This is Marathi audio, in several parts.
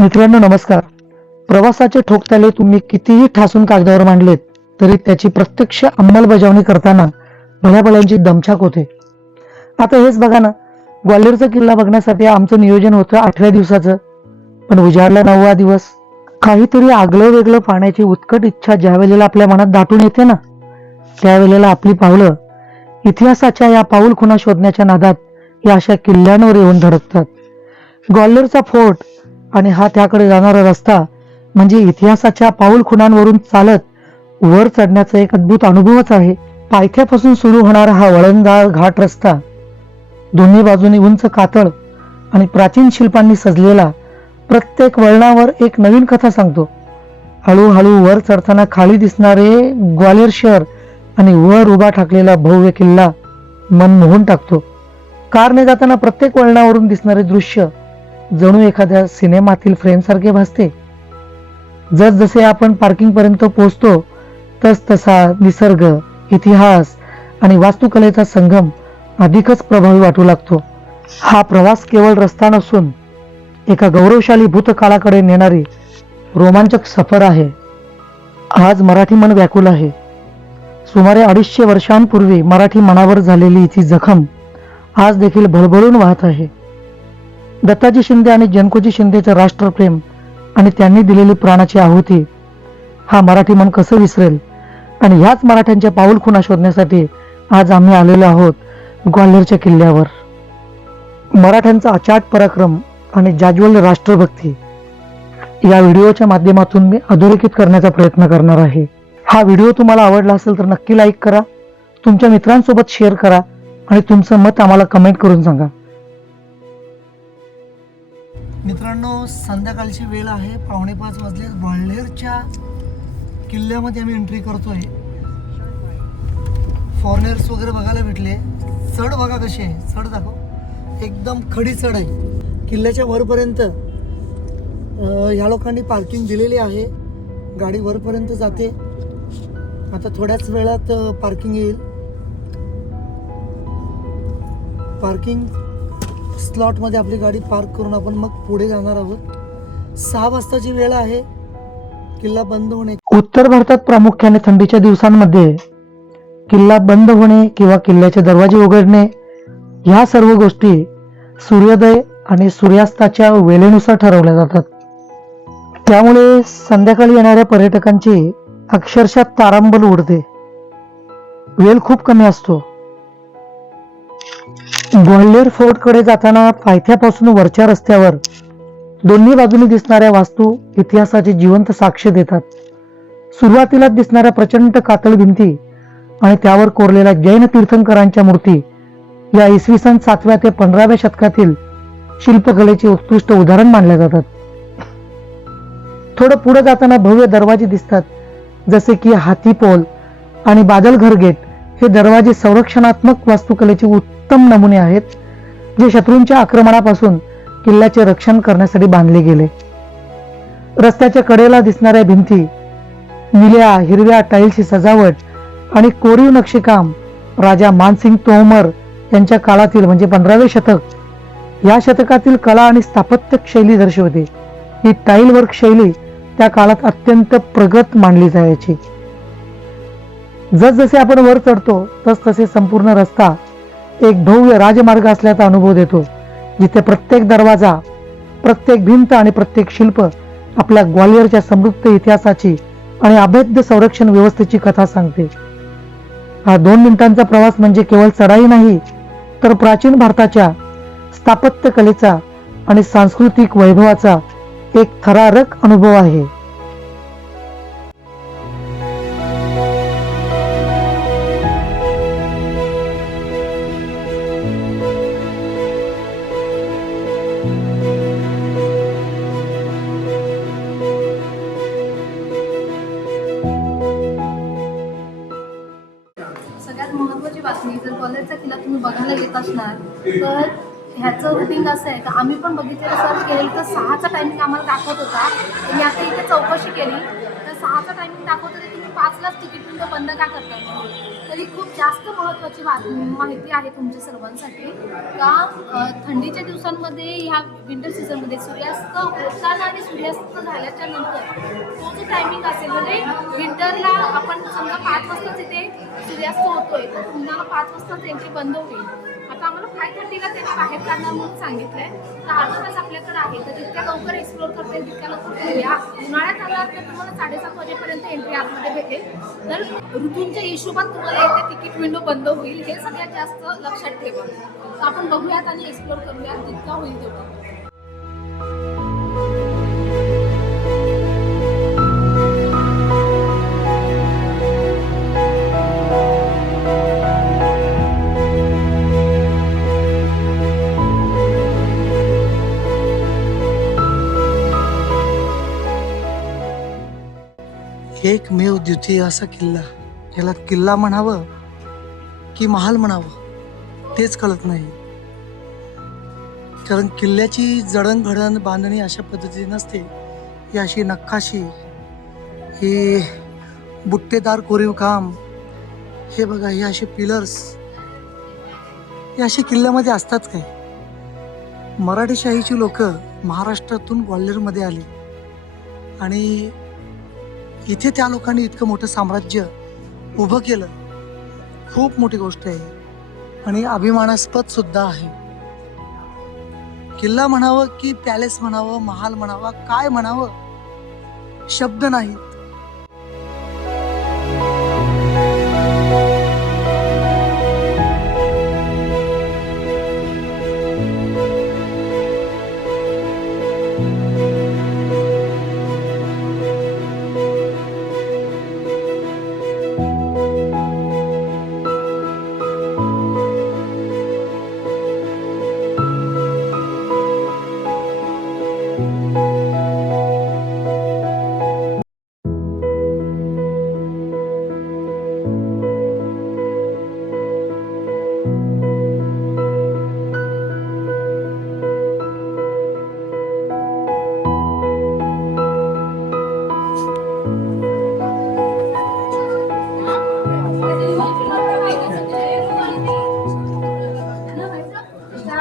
मित्रांनो नमस्कार. प्रवासाचे ठोकताले तुम्ही कितीही ठासून कागदावर मांडलेत तरी त्याची प्रत्यक्ष अंमलबजावणी करताना भल्याभल्यांची दमछाक होते. आता हेच बघा ना, ग्वाल्हेरचा किल्ला बघण्यासाठी आमचं नियोजन होतं 8व्या दिवसाचं, पण उजाडला 9वा दिवस. काहीतरी आगळं वेगळं पाहण्याची उत्कट इच्छा ज्या वेळेला आपल्या मनात दाटून येते ना, त्यावेळेला आपली पावलं इतिहासाच्या या पाऊल खुणा शोधण्याच्या नादात या अशा किल्ल्यांवर येऊन धडकतात. ग्वाल्हेरचा फोर्ट आणि हा त्याकडे जाणारा रस्ता म्हणजे इतिहासाच्या पाऊल खुणांवरून चालत वर चढण्याचा एक अद्भुत अनुभवच आहे. पायथ्यापासून सुरू होणारा हा वळणदार घाट रस्ता, दोन्ही बाजूनी उंच कातळ आणि प्राचीन शिल्पांनी सजलेला, प्रत्येक वळणावर एक नवीन कथा सांगतो. हळूहळू वर चढताना खाली दिसणारे ग्वाल्हेर शहर आणि वर उभा ठाकलेला भव्य किल्ला मन मोहून टाकतो. कारने जाताना प्रत्येक वळणावरून दिसणारे दृश्य जणू एखाद्या सिनेमातील फ्रेमसारखे भासते. जसजसे आपण पार्किंग पर्यंत पोहोचतो तस तसा निसर्ग, इतिहास आणि वास्तुकलेचा संगम अधिकच प्रभावी वाटू लागतो. हा प्रवास केवळ रस्ता नसून एका गौरवशाली भूतकाळाकडे नेणारी रोमांचक सफर आहे. आज मराठी मन व्याकुल आहे. सुमारे 250 वर्षांपूर्वी मराठी मनावर झालेली ती जखम आज देखील भळभळून वाहत आहे. दत्ताजी शिंदे आणि जनकोजी शिंदेचं राष्ट्रप्रेम आणि त्यांनी दिलेली प्राणाची आहुती हा मराठी मन कसं विसरेल. आणि ह्याच मराठ्यांच्या पाऊल खुणा शोधण्यासाठी आज आम्ही आलेलो आहोत ग्वाल्हेरच्या किल्ल्यावर. मराठ्यांचा अचाट पराक्रम आणि जाज्वल्य राष्ट्रभक्ती या व्हिडिओच्या माध्यमातून मी अधोरेखित करण्याचा प्रयत्न करणार आहे. हा व्हिडिओ तुम्हाला आवडला असेल तर नक्की लाईक करा, तुमच्या मित्रांसोबत शेअर करा आणि तुमचं मत आम्हाला कमेंट करून सांगा. मित्रांनो, संध्याकाळची वेळ आहे, 4:45 वाजले. ग्वाल्हेरच्या किल्ल्यामध्ये आम्ही एंट्री करतोय. फॉरेनर्स वगैरे बघायला भेटले. चढ बघा कशी आहे, चढ दाखव. एकदम खडी चढ आहे किल्ल्याच्या वरपर्यंत. ह्या लोकांनी पार्किंग दिलेली आहे, गाडी वरपर्यंत जाते. आता थोड्याच वेळात पार्किंग येईल. पार्किंग स्लॉटमध्ये आपली गाडी पार्क करून आपण मग पुढे जाणार आहोत. 6 वाजताची वेळ आहे किल्ला बंद होणे. उत्तर भारतात प्रामुख्याने थंडीच्या दिवसांमध्ये किल्ला बंद होणे किंवा किल्ल्याचे दरवाजे उघडणे ह्या सर्व गोष्टी सूर्योदय आणि सूर्यास्ताच्या वेळेनुसार ठरवल्या जातात. त्यामुळे संध्याकाळी येणाऱ्या पर्यटकांची अक्षरशः तारांबळ उडते. वेळ खूप कमी असतो. ग्वाल्हेर फोर्ट कडे जाताना पायथ्यापासून वरच्या रस्त्यावर दोन्ही बाजूनी दिसणाऱ्या वास्तू इतिहासाची जिवंत साक्ष देतात. सुरुवातीला दिसणाऱ्या प्रचंड कातळ भिंती आणि त्यावर कोरलेल्या जैन तीर्थंकरांच्या मूर्ती या इसवी सन 7व्या ते 15व्या शतकातील शिल्पकलेचे उत्कृष्ट उदाहरण मानल्या जातात. थोडं पुढे जाताना भव्य दरवाजे दिसतात, जसे की हातीपोल आणि बादलघर गेट. हे दरवाजे संरक्षणात्मक वास्तुकलेचे उत्तम नमुने आहेत, जे शत्रूंच्या आक्रमणापासून किल्ल्याचे रक्षण करण्यासाठी बांधले गेले. रस्त्याच्या कडेला दिसणाऱ्या भिंती निळ्या हिरव्या टाईलची सजावट आणि कोरीव नक्षीकाम राजा मानसिंग तोमर यांच्या काळातील म्हणजे 15वे शतक या शतकातील कला आणि स्थापत्य शैली दर्शवते. ही टाईल वर्क शैली त्या काळात अत्यंत प्रगत मानली जायची. जसजसे आपण वर चढतो तसे संपूर्ण रस्ता एक भव्य राजमार्ग असल्याचा अनुभव देतो, जिथे प्रत्येक दरवाजा, प्रत्येक भिंत आणि प्रत्येक शिल्प आपल्या ग्वाल्हेरच्या समृद्ध इतिहासाची आणि अभेद्य संरक्षण व्यवस्थेची कथा सांगते. हा 2 मिनिटांचा प्रवास म्हणजे केवळ चढाई नाही, तर प्राचीन भारताच्या स्थापत्य कलेचा आणि सांस्कृतिक वैभवाचा एक थरारक अनुभव आहे. सगळ्यात महत्त्वाची बातमी, जर ग्वाल्हेरचा किल्ला तुम्ही बघायला येत असणार तर ह्याचं रुटीन असं आहे का, आम्ही पण बघितलेलं सर्च केलेलं तर 6चा टायमिंग आम्हाला दाखवत होता. मी आता इथे चौकशी केली तर 6चा टायमिंग दाखवत होते. तुम्ही तुम्ही 5लाच तिकीट विंडो बंद का करताय म्हणून. तर ही खूप जास्त महत्त्वाची माहिती आहे तुमच्या सर्वांसाठी का थंडीच्या दिवसांमध्ये ह्या विंटर सीझनमध्ये सूर्यास्त होताना आणि सूर्यास्त झाल्याच्या नंतर तो जो टायमिंग असेल म्हणजे विंटरला आपण समजा 5 वाजताच इथे सूर्यास्त होतोय तर तुम्हाला 5 वाजताच एंट्री बंद होईल. आता आम्हाला 5:30ला त्यांनी बाहेर काढणार म्हणून सांगितलंय तर अर्धा तास आपल्याकडे आहे तर जितक्या लवकर एक्सप्लोर करता येईल तितक्या लवकर करूया. उन्हाळ्यात आलात तर तुम्हाला 7:30 वाजेपर्यंत एंट्री आतमध्ये भेटेल. तर ऋतूंच्या हिशोबात तुम्हाला इथे तिकीट विंडो बंद होईल हे सगळ्यात जास्त लक्षात ठेवा. तर आपण बघूयात आणि एक्सप्लोर करूयात जितका होईल तेवढा. एकमेव द्वितीय असा किल्ला, याला किल्ला म्हणावं की महाल म्हणावं तेच कळत नाही. कारण किल्ल्याची जडणघडण बांधणी अशा पद्धतीने नसते. ही अशी नकाशी, ही बुट्टेदार कोरीव काम, हे बघा हे असे पिलर्स, हे असे किल्ल्यामध्ये असतात काय. मराठीशाहीची लोक महाराष्ट्रातून ग्वाल्हेरमध्ये आली आणि इथे त्या लोकांनी इतकं मोठं साम्राज्य उभं केलं. खूप मोठी गोष्ट आहे आणि अभिमानास्पद सुद्धा आहे. किल्ला म्हणावं की पॅलेस म्हणावं, महाल म्हणावा, काय म्हणावं शब्द नाहीत.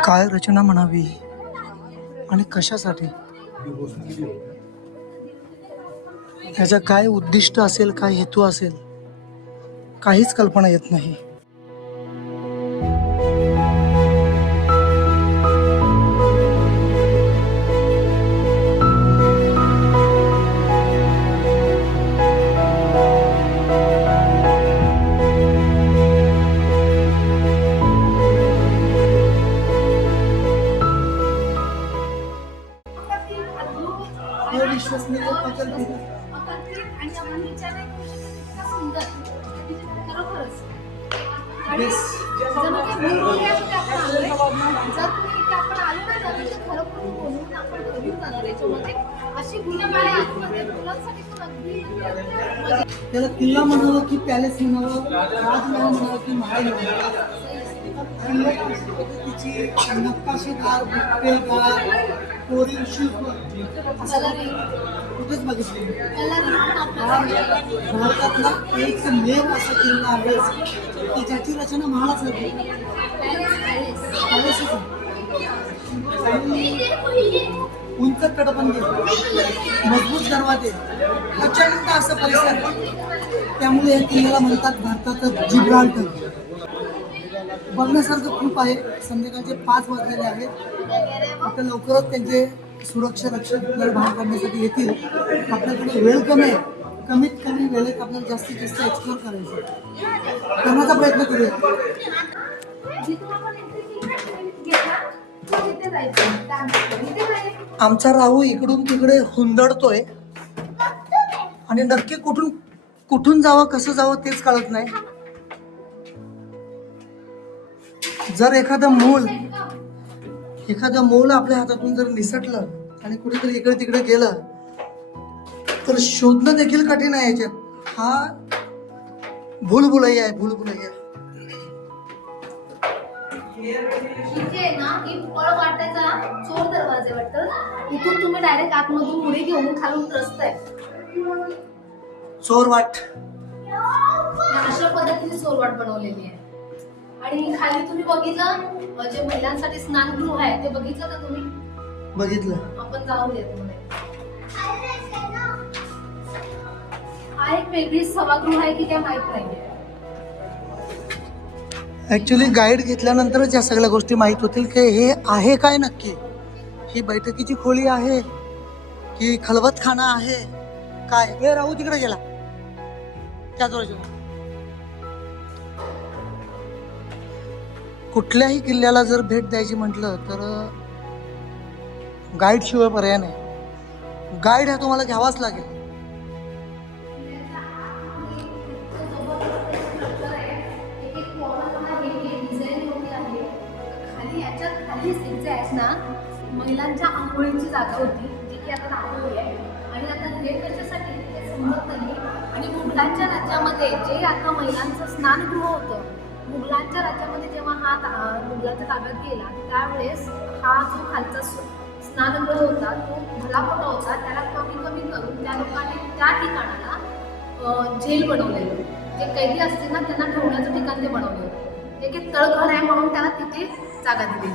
काय रचना म्हणावी आणि कशासाठी, याचं काय उद्दिष्ट असेल, काय हेतू असेल, काहीच कल्पना येत नाही. विश्वसनीय आणि आपण विचार इतका सुंदर खरोखरच. आणि जणू काही भूलभुलैया इथे आपण आलोय. जर तुम्ही इथे आपण आलो ना तर इथे खरोखर बोलून आपण घेऊन जाणार याच्यामध्ये अशी भूलभुलैया आतमध्ये मुलांसाठी पण अगदी. त्याला किल्ला म्हणावं की पॅलेस म्हणावं, राजमहल म्हणावं की महाल म्हणावं, तिची नकाशीदार, बुट्टेदार, कोरीव शिल्प कुठेच बघितलं. भारतातला एकमेव असा किल्ला आहे की ज्याची रचना महालाच आहे. उंच तटबंदी, मजबूत दरवाजे, प्रचंड असं परिसर, त्यामुळे या किल्ल्याला म्हणतात भारताचं जिब्राल्टर. बघण्यासारखं खूप आहे. संध्याकाळचे 5 वाजलेले आहेत. आता लवकरच त्यांचे सुरक्षा रक्षक आपल्याला बाहेर काढण्यासाठी येतील. आपल्याकडे वेळ कमी आहे, कमीत कमी वेळेत आपल्याला जास्तीत जास्त एक्सप्लोर करायचं, करण्याचा प्रयत्न करूया. आमचा राहू इकडून तिकडे हुंदडतोय आणि नक्की कुठून जावं, कसं जावं तेच कळत नाही. जर एखादं मूल आपल्या हातातून जर निसटलं आणि कुठेतरी इकडे तिकडे गेलं तर शोधणं देखील कठीण आहे. याच्यात हा भूलभुलैया आहे, भूलभुलैया. इथे ना एक फळ वाटायचा चोर दरवाजे वाटतं. इथून तुम्ही डायरेक्ट आतमधून पुढे घेऊन खालून रस्ता आहे. चोर वाट अशा पद्धतीने चोरवाट बनवलेली आहे. आणि खाली तुम्ही बघितलं जे महिलांसाठी स्नानगृह आहे ते बघितलं का तुम्ही? बघितलं. आपण जाऊन येतो मध्ये. हा एक वेगळी सभागृह आहे की काय माहित नाही. ऍक्च्युली गाईड घेतल्यानंतरच या सगळ्या गोष्टी माहीत होतील की हे आहे काय नक्की. ही बैठकीची खोली आहे की खलबतखाना आहे काय. हे राहू तिकडे गेला त्याच बाजूला. कुठल्याही किल्ल्याला जर भेट द्यायची म्हटलं तर गाईड शिवाय पर्याय नाही. गाईड हा तुम्हाला घ्यावाच लागेल. महिलांच्या आंघोळीची जागा होती जी की आता दाखवली आहे. आणि आता हे कशासाठी ते समजत नाही. आणि मुघलांच्या राज्यामध्ये जे आता महिलांचं स्नानगृह होतं, मुघलांच्या राज्यामध्ये जेव्हा हा मुघलांच्या ताब्यात गेला त्यावेळेस हा जो खालचा स्नानगृह होता तो भला मोठा होता. त्याला कमी कमी करून त्या लोकांनी त्या ठिकाणाला जेल बनवलेलं. जे कैदी असतील ना त्यांना ठेवण्याचं ठिकाण ते बनवलेलं. एक तळघर आहे म्हणून त्याला तिथे जागा दिली.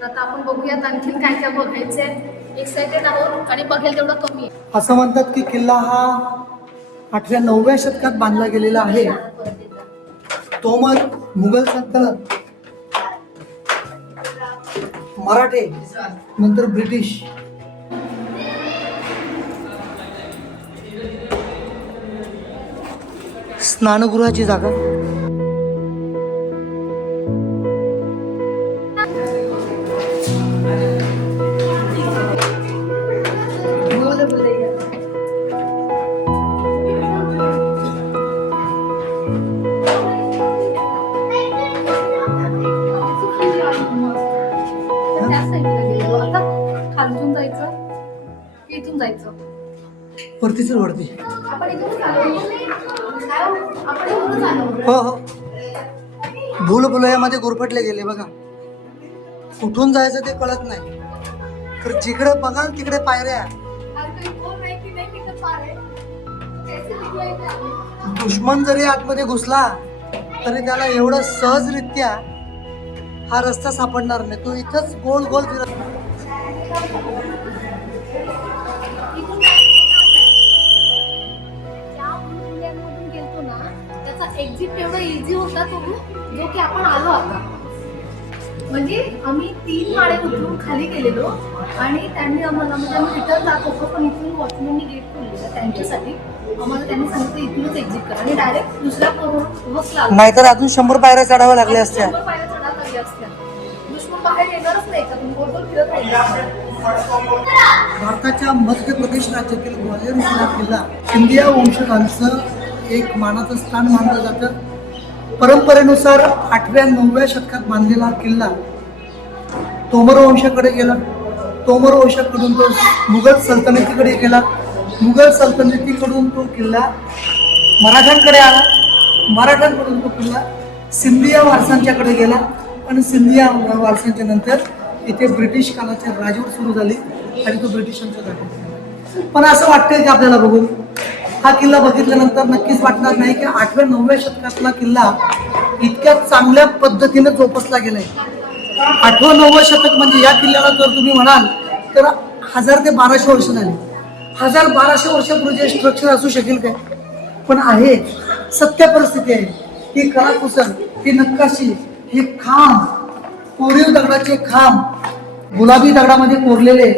तर आता आपण बघूयात आणखीन काय काय बघायचं आहे. एक्साइटेड आहोत आणि बघेल तेवढं कमी आहे. असं म्हणतात की किल्ला हा 8व्या-9व्या शतकात बांधला गेलेला आहे. तोमर, मुघल सल्तनत, मराठे, नंतर ब्रिटिश. स्नानगृहाची जागा. खालून जायचं, इथून जायचं. वरती सर वरती. आपण इथून आलो. हो हो. भूलभुलैयामध्ये गुरफटले गेले बघा. कुठून जायचं ते कळत नाही. तर जिकडे बघाल तिकडे पायऱ्या. दुश्मन जरी आतमध्ये घुसला तरी त्याला एवढं सहजरित्या हा रस्ता सापडणार नाही. तो इथंच गोल गोल फिरत. गेलतो ना त्याचा एक्झिट एवढा इझी होता तो जो की आपण आलो आता. म्हणजे आम्ही 3 माळे उतरून खाली गेलेलो आणि त्यांनी आम्हाला म्हणजे आम्ही रिटर्न जात होतो पण इथून वॉचमॅननी गेट खोललेलं त्यांच्यासाठी. आम्हाला त्यांनी सांगितलं इथूनच एक्झिट करा आणि डायरेक्ट दुसऱ्या फ्लोअरला. नाहीतर अजून 100 पायऱ्या चढाव्या लागल्या असत्या. 100 पायऱ्या चढाव्या लागल्या असत्या. दुश्मन बाहेर येणारच नाही का. तुम्ही गोल फिरत राहिला. भारताच्या मध्य प्रदेश राज्यातील ग्वाल्हेर इथला किल्ला सिंधिया वंशजांचं एक मानाचं स्थान मानलं जातं. परंपरेनुसार 8व्या-9व्या शतकात बांधलेला किल्ला तोमर वंशाकडे गेला. तोमर वंशाकडून तो मुघल सल्तनतीकडे गेला. मुघल सल्तनतीकडून तो किल्ला मराठ्यांकडे आला. मराठ्यांकडून तो किल्ला सिंधिया वारसांच्याकडे गेला आणि सिंधिया वारसांच्या नंतर इथे ब्रिटिश काळाची राजवट सुरू झाली आणि तो ब्रिटिशांच्या जागी. पण असं वाटतंय की आपल्याला बघून हा किल्ला बघितल्यानंतर नक्कीच वाटणार नाही की 8व्या-9व्या शतकातला किल्ला इतक्या चांगल्या पद्धतीने जोपासला गेलाय. 8वं-9वं शतक म्हणजे या किल्ल्याला जर तुम्ही म्हणाल तर 1000 ते 1200 वर्ष झाली. 1000-1200 वर्षापूर्वी स्ट्रक्चर असू शकेल काय. पण आहे. सत्य परिस्थिती आहे. ही कलाकुसर, ही नक्काशी, हे खांब, कोरीव दगडाचे खांब, गुलाबी दगडामध्ये कोरलेले.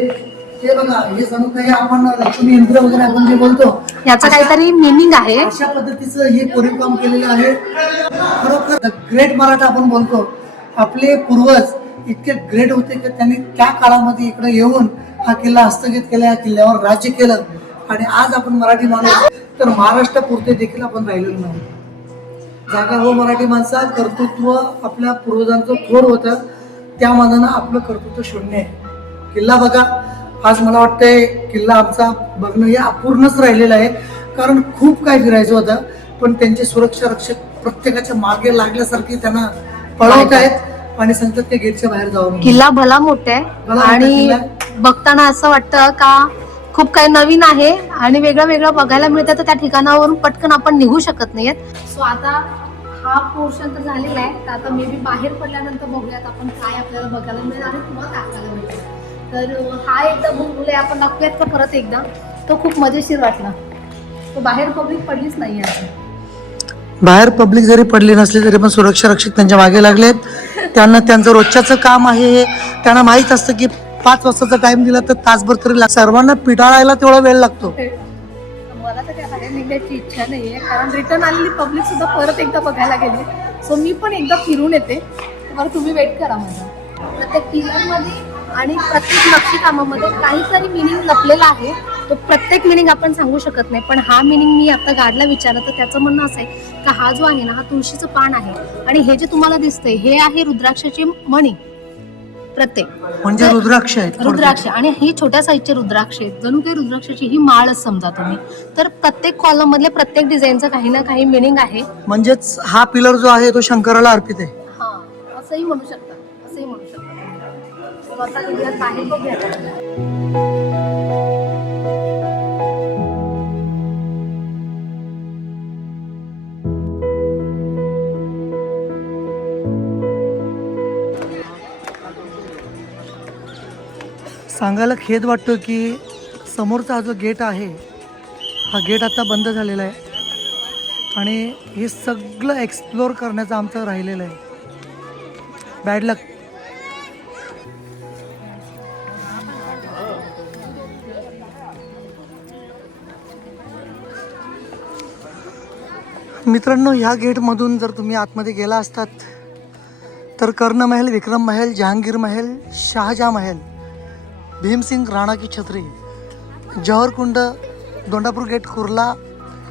हे बघा, हे जणू काही आपण लक्ष्मी यंत्र वगैरे आपण जे बोलतो याचं काहीतरी मिनिंग आहे. अशा पद्धतीचं हे कोरीव काम केलेलं आहे. खरोखर ग्रेट मराठा आपण बोलतो. आपले पूर्वज इतके ग्रेट होते की त्यांनी त्या काळामध्ये इकडे येऊन हा किल्ला हस्तगत केला, या किल्ल्यावर राज्य केलं. आणि आज आपण मराठी माणूस तर महाराष्ट्रापुरते देखील आपण राहिलेलो नाही. जागा हो मराठी माणसा, कर्तृत्व आपल्या पूर्वजांचं थोर होतं, त्या मानानं आपलं कर्तृत्व शून्य आहे. किल्ला बघा, आज मला वाटतंय किल्ला आमचा बघणं हे अपूर्णच राहिलेलं आहे. कारण खूप काय फिरायचं होतं पण त्यांचे सुरक्षा रक्षक प्रत्येकाच्या मागे लागल्यासारखे त्यांना पळवत आहेत आणि सांगतात ते गेटच्या बाहेर जाऊन. किल्ला भला मोठा आहे आणि बघताना असं वाटतं का खूप काही नवीन आहे आणि वेगळं वेगळं बघायला मिळतं, तर त्या ठिकाणावरून पटकन आपण निघू शकत नाहीयेत. सो आता हा पोर्शन तर झालेला आहे, तर आता मे बी बाहेर पडल्यानंतर बघूयात आपण काय आपल्याला बघायला मिळेल आणि तुम्हाला काय बघायला मिळेल. तर हा एकदा बुलबुले आपण दाखवूयात का परत एकदा. तो खूप मजेशीर वाटला. तो बाहेर पब्लिक पडलीच नाही आहे. बाहेर पब्लिक जरी पडली नसली तरी पण सुरक्षा रक्षक त्यांच्या मागे लागलेत. त्यांना त्यांचं रोजच्याचं काम आहे हे त्यांना माहीत असतं की 5 वाजताचा टाइम दिला तर तासभर तरी सर्वांना पिटाळायला तेवढा वेळ लागतो. मला तर काय बाहेर निघण्याची इच्छा नाहीये, कारण रिटर्न आलेली पब्लिक सुद्धा परत एकदा बघायला गेली. सो मी पण एकदा फिरून येते, तर तुम्ही वेट करा माझा. प्रत्येक पिलरमध्ये आणि प्रत्येक नक्षीकामामध्ये काहीतरी मिनिंग लपलेला आहे. तो प्रत्येक मिनिंग आपण सांगू शकत नाही, पण हा मिनिंग मी आता गाडला विचारलं तर त्याचं म्हणणं असं आहे का हा जो आहे ना, हा तुळशीचं पान आहे आणि हे जे तुम्हाला दिसतंय हे आहे रुद्राक्षाची मणी. प्रत्येक म्हणजे रुद्राक्ष आहेत, रुद्राक्ष, आणि ही छोट्या साईजचे रुद्राक्ष आहेत. जणू काही रुद्राक्षाची ही माळच समजा तुम्ही. तर प्रत्येक कॉलम मधल्या प्रत्येक डिझाईनचं काही ना काही मिनिंग आहे. म्हणजेच हा पिलर जो आहे तो शंकराला अर्पित आहे. हा, असंही म्हणू शकता, असंही म्हणू शकता. आता करूयात बाहेर बघूयात. सांगायला खेद वाटतो की समोरचा हा जो गेट आहे हा गेट आता बंद झालेला आहे आणि हे सगळं एक्सप्लोअर करण्याचं आमचं राहिलेलं आहे. बॅड लक. मित्रांनो, ह्या गेटमधून जर तुम्ही आतमध्ये गेला असतात तर कर्ण महल, विक्रम महल, जहांगीर महल, शहाजहा महल, भीमसिंग राणा की छत्री, जौहर कुंड, दोंडापूर गेट, कुर्ला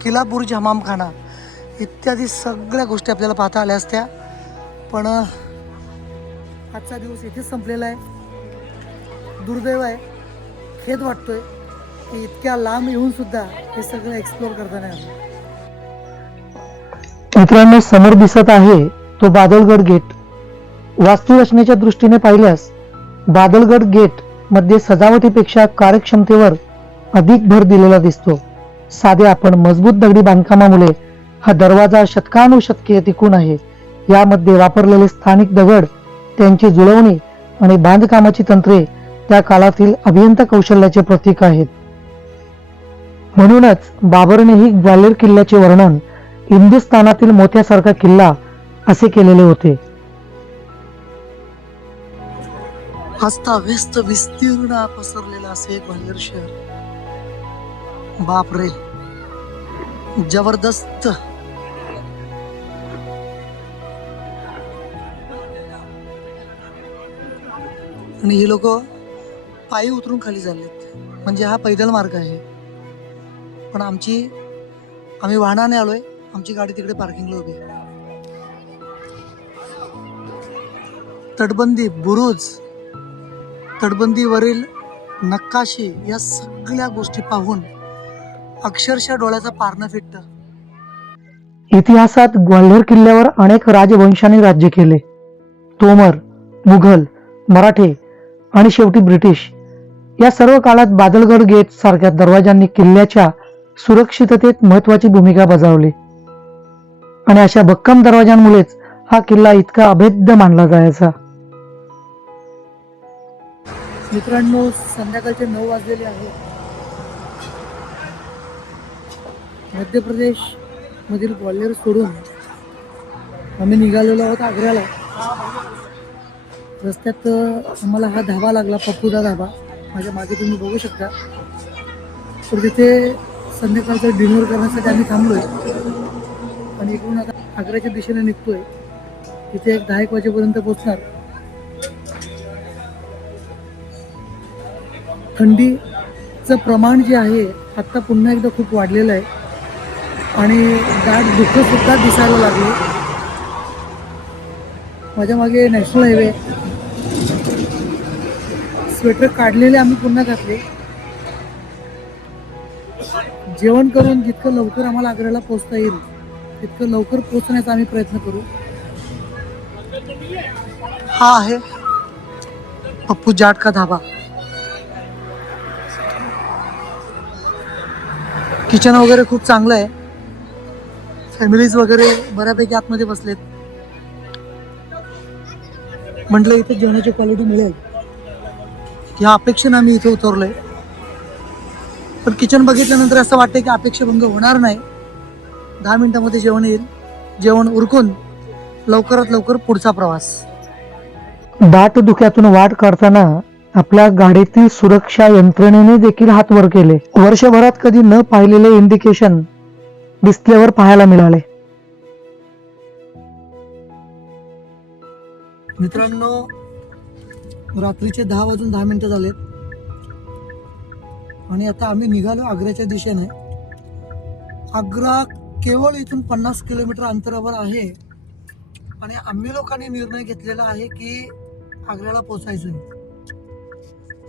किला, बुर्ज हमामखाना इत्यादी सगळ्या गोष्टी आपल्याला पाहता आल्या असत्या. पण आजचा दिवस इथेच संपलेला आहे. दुर्दैव आहे, खेद वाटतोय की इतक्या लांब येऊन सुद्धा हे सगळं एक्सप्लोअर करता नाही आलं. मित्रांनो, समोर दिसत आहे तो बादलगड गेट. वास्तुरचनेच्या दृष्टीने पाहिल्यास बादलगड गेट मध्ये सजावटीपेक्षा कार्यक्षमतेवर अधिक भर दिलेला दिसतो. साध्या पण मजबूत दगडी बांधकामामुळे हा दरवाजा शतकानुशतके टिकून आहे. यामध्ये वापरलेले स्थानिक दगड, त्यांची जुळवणी आणि बांधकामाची तंत्रे त्या काळातील अभियंता कौशल्याचे प्रतीक आहेत. म्हणूनच बाबरनेही ग्वाल्हेर किल्ल्याचे वर्णन हिंदुस्थानातील मोत्यासारखा किल्ला असे केलेले होते. अस्ताव्यस्त विस्तीर्ण पसरलेलं असे ग्वाल्हेर शहर. बापरे, जबरदस्त. आणि ही लोक पायी उतरून खाली चाललेत, म्हणजे हा पैदल मार्ग आहे. पण आम्ही वाहनाने आलोय, आमची गाडी तिकडे पार्किंगला उभी आहे. तटबंदी, बुरुज, तटबंदीवरील नकाशी या सगळ्या गोष्टी पाहून अक्षरशः डोळ्याचं पारणं फिटतं. इतिहासात ग्वाल्हेर किल्ल्यावर अनेक राजवंशांनी राज्य केले. तोमर, मुघल, मराठे आणि शेवटी ब्रिटिश या सर्व काळात बादलगड गेट सारख्या दरवाजांनी किल्ल्याच्या सुरक्षिततेत महत्वाची भूमिका बजावली. आणि अशा भक्कम दरवाजांमुळेच हा किल्ला इतका अभेद्य मानला जायचा. मित्रांनो, संध्याकाळचे 9 वाजलेले आहेत. मध्य प्रदेश मधील ग्वाल्हेर सोडून आम्ही निघालेलो आहोत आग्र्याला. रस्त्यात आम्हाला हा धाबा लागला, पप्पूदा धाबा. माझ्या मागे तुम्ही बघू शकता. तर तिथे संध्याकाळचं डिनर करण्यासाठी आम्ही थांबलोय आणि इकडून आता आग्र्याच्या दिशेने निघतोय. तिथे एक 10 वाजेपर्यंत पोहोचणार. थंडीचं प्रमाण जे आहे आत्ता पुन्हा एकदा खूप वाढलेलं आहे आणि दाट धुकं सुद्धा दिसायला लागले. माझ्या मागे नॅशनल हायवे. स्वेटर काढलेले आम्ही पुन्हा घातले. जेवण करून जितकं लवकर आम्हाला आग्र्याला पोहोचता येईल तितकं लवकर पोहोचण्याचा आम्ही प्रयत्न करू. हा आहे पप्पू जाट का धाबा. किचन वगैरे खूप चांगलं आहे. फॅमिलीज वगैरे बऱ्यापैकी आतमध्ये बसलेत. म्हटलं इथे जेवणाची क्वालिटी मिळेल या अपेक्षेनं आम्ही इथे उतरलोय. पण किचन बघितल्यानंतर असं वाटतं की अपेक्षाभंग होणार नाही. 10 मिनिटांमध्ये जेवण येईल. जेवण उरकून लवकरात लवकर पुढचा प्रवास. दाट धुक्यातून वाट काढताना आपल्या गाडीतील सुरक्षा यंत्रणेने देखील हात वर केले. वर्षभरात कधी न पाहिलेले इंडिकेशन डिस्प्लेवर पाहायला मिळाले. मित्रांनो, रात्रीचे 10:10 झालेत आणि आता आम्ही निघालो आग्र्याच्या दिशेने. आग्रा केवळ इथून 50 किलोमीटर अंतरावर आहे आणि आम्ही लोकांनी निर्णय घेतलेला आहे की आग्र्याला पोचायचं.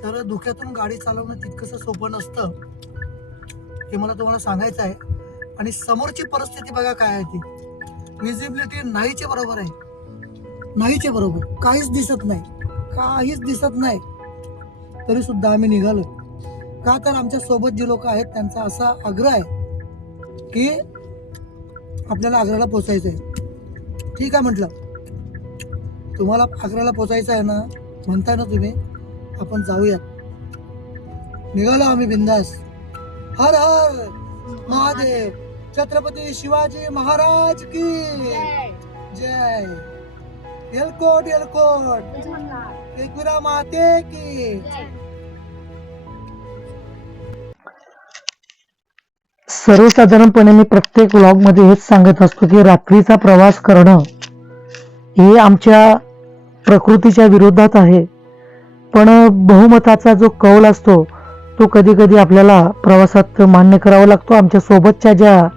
तर धुक्यातून गाडी चालवणं तितकंसं सोपं नसतं हे मला तुम्हाला सांगायचं आहे. आणि समोरची परिस्थिती बघा काय आहे. ती विजिबिलिटी नाहीचे बरोबर आहे. नाहीचे बरोबर, काहीच दिसत नाही. तरी सुद्धा आम्ही निघालो. का तर आमच्या सोबत जे लोक आहेत त्यांचा असा आग्रह आहे की आपल्याला आग्र्याला पोचायचं आहे. ठीक आहे म्हटलं, तुम्हाला आग्र्याला पोचायचं आहे ना, म्हणताय ना तुम्ही, आपण जाऊयात. निघालो आम्ही बिंदास. हर हर महादेव. छत्रपती शिवाजी महाराज की जय. एलकोट एकविरा माते की. सर्वसाधारणपणे मी प्रत्येक व्लॉग मध्ये हेच सांगत असतो की रात्रीचा प्रवास करणं हे आमच्या प्रकृतीच्या विरोधात आहे. पण बहुमताचा जो कौल असतो तो कधी कधी आपल्याला प्रवासात मान्य करावा लागतो. आमच्या सोबतच्या ज्या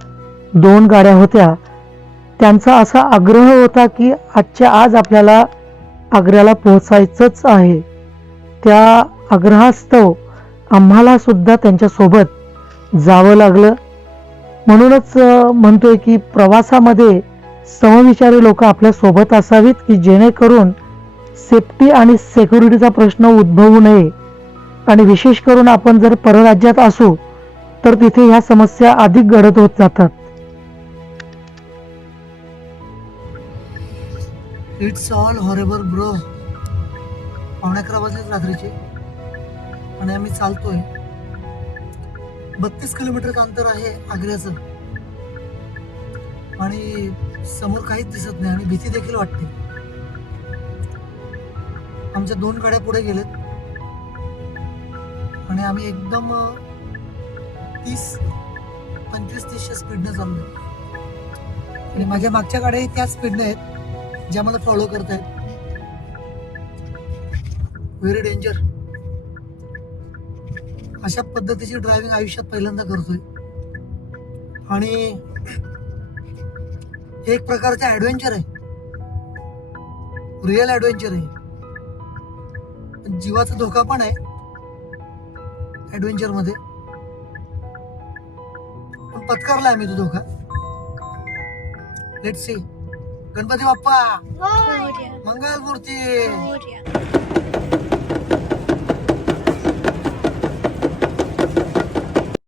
2 गाड्या होत्या त्यांचा असा आग्रह होता की आजच्या आज आपल्याला आग्र्याला पोहोचायचंच आहे. त्या आग्रहास्तव आम्हाला सुद्धा त्यांच्यासोबत जावं लागलं. म्हणूनच म्हणतोय की प्रवासामध्ये समविचारी लोक आपल्या सोबत असावीत की जेणेकरून सेफ्टी आणि सेक्युरिटीचा प्रश्न उद्भवू नये. आणि विशेष करून आपण जर परराज्यात असू तर तिथे ह्या समस्या अधिक गडद होत जातात. It's all horrible bro. 11:15 वाजलेत रात्रीचे आणि आम्ही चालतोय. 32 किलोमीटरचं अंतर आहे आग्र्याचं आणि समोर काहीच दिसत नाही आणि भीती देखील वाटते. आमच्या 2 गाड्या पुढे गेलेत आणि आम्ही एकदम 25-30 स्पीडने चाललोय आणि माझ्या मागच्या गाड्या त्याच स्पीडने आहेत ज्या मला फॉलो करत आहेत. Very danger. अशा पद्धतीची ड्रायव्हिंग आयुष्यात पहिल्यांदा करतोय आणि एक प्रकारचा ऍडव्हेंचर आहे. रिअल ऍडव्हेंचर आहे. जीवाचा धोका पण आहे ऍडव्हेंचर मध्ये, पण पत्करला आम्ही तो धोका. Let's see. गणपती बाप्पा मंगल मूर्ती.